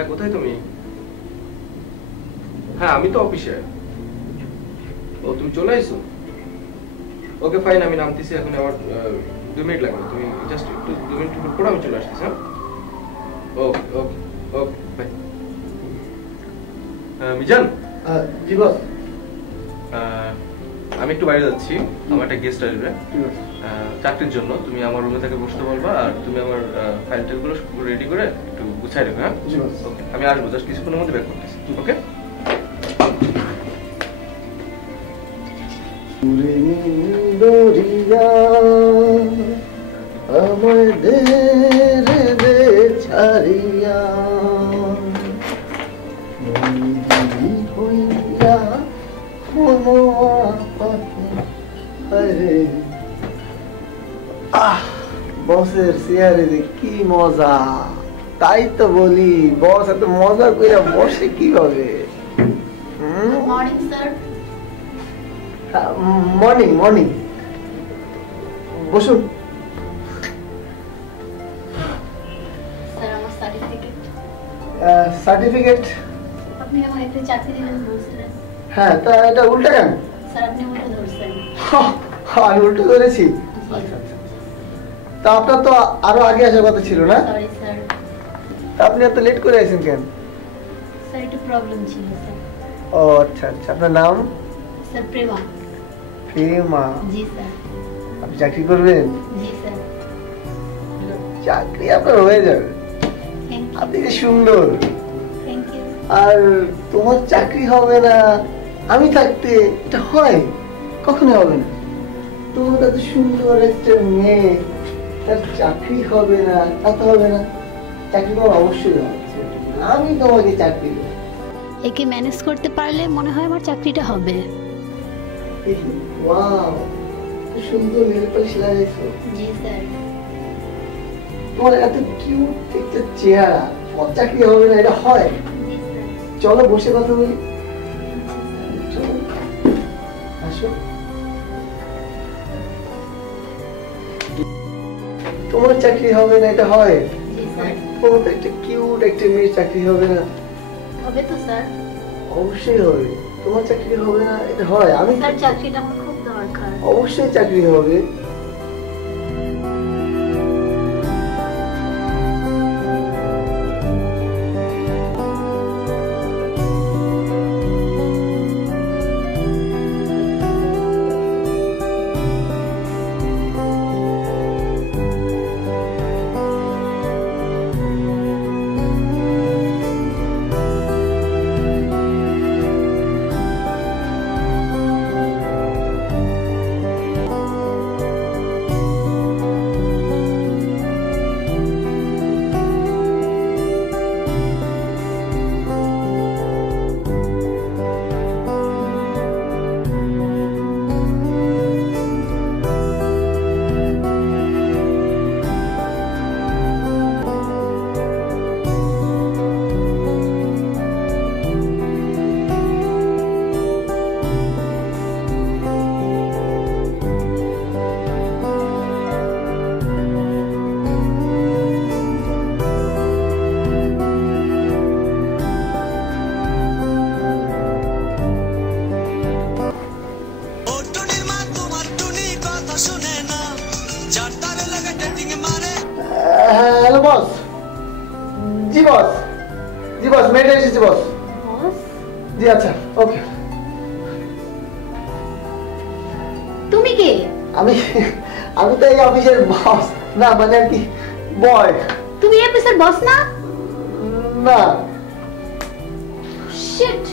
হ্যাঁ, কোথায় তুমি? হ্যাঁ, আমি তো অফিসে। ও, তুমি চলে এসো? ওকে ফাইন, আমি নামতেছি এখন। আমার 2 মিনিট লাগবে। তুমি জাস্ট একটু 2 মিনিট পরে আমি চলে আসতেছি। হ্যাঁ, ওকে ওকে ওকে বাই। মিজান। জি বস। আমি একটু বাইরে যাচ্ছি, আমার একটা গেস্ট আসবে চাকরির জন্য। তুমি আমার রুমে থেকে বসতে বলবা, আর তুমি আমার ফাইল টাইলগুলো রেডি করে একটু গুছাই রাখো। হ্যাঁ, ওকে, আমি আসবো জাস্ট কিছুক্ষণের মধ্যে বের করতেছি। ওকে। বসের চেয়ারে কি মজা, তাই তো বলি বস এত মজা করে বসে কিভাবে। Morning sir. মর্নিং মর্নিং, বসুন। স্যার আমার সার্টিফিকেট। সার্টিফিকেট? আপনি আমাকে একটা চাকরি দিলেন বলছিলেন। হ্যাঁ, তা এটা উল্টা কেন? স্যার আপনি উল্টো ধরছেন। আমি উল্টো ধরেছি? আচ্ছা আচ্ছা। তা আপনার তো আরো আগে আসার কথা ছিল না? Sorry sir. তা আপনি এত লেট করে আসেন কেন? স্যার একটু প্রবলেম ছিল স্যার। ও আচ্ছা আচ্ছা। আপনার নাম? স্যার প্রেমা। প্রেমা? জি স্যার। আপনি চাকরি করবেন? জি স্যার। চাকরি আপনার হয়ে যাবে, আপনি যে সুন্দর। Thank you. আর তোমার চাকরি হবে না আমি থাকতে, এটা হয়? কখনো হবে না। তোমার এত সুন্দর একটা মেয়ে, তার চাকরি হবে না, তা তো হবে না। চাকরি তোমার অবশ্যই হবে, আমি তোমাকে চাকরি দেবো। একে ম্যানেজ করতে পারলে মনে হয় আমার চাকরিটা হবে। ওয়াও, সুন্দর নেল পলিশ লাগাইছো। জি স্যার। তোমার এত কিউট একটা চেহারা, তোমার চাকরি হবে না, এটা হয়? জি স্যার। চলো বসে কথা বলি। চলো আসো। তোমার চাকরি হবে না, এটা হয়? জি স্যার। তোমার তো একটা কিউট একটা মেয়ের চাকরি হবে না? হবে তো স্যার। অবশ্যই হবে। তোমার চাকরি হবে না, এটা হয়? আমি স্যার চাকরিটা আমার খুব দরকার। অবশ্যই চাকরি হবে। Hello boss. জি বস, জি বস, মেয়েটা এসেছে বস। বস? জি আচ্ছা, ওকে। তুমি কে? আমি আমি তো এই অফিসের বস না, মানে আর কি বয়। তুমি এই অফিসের বস না? না। শিট।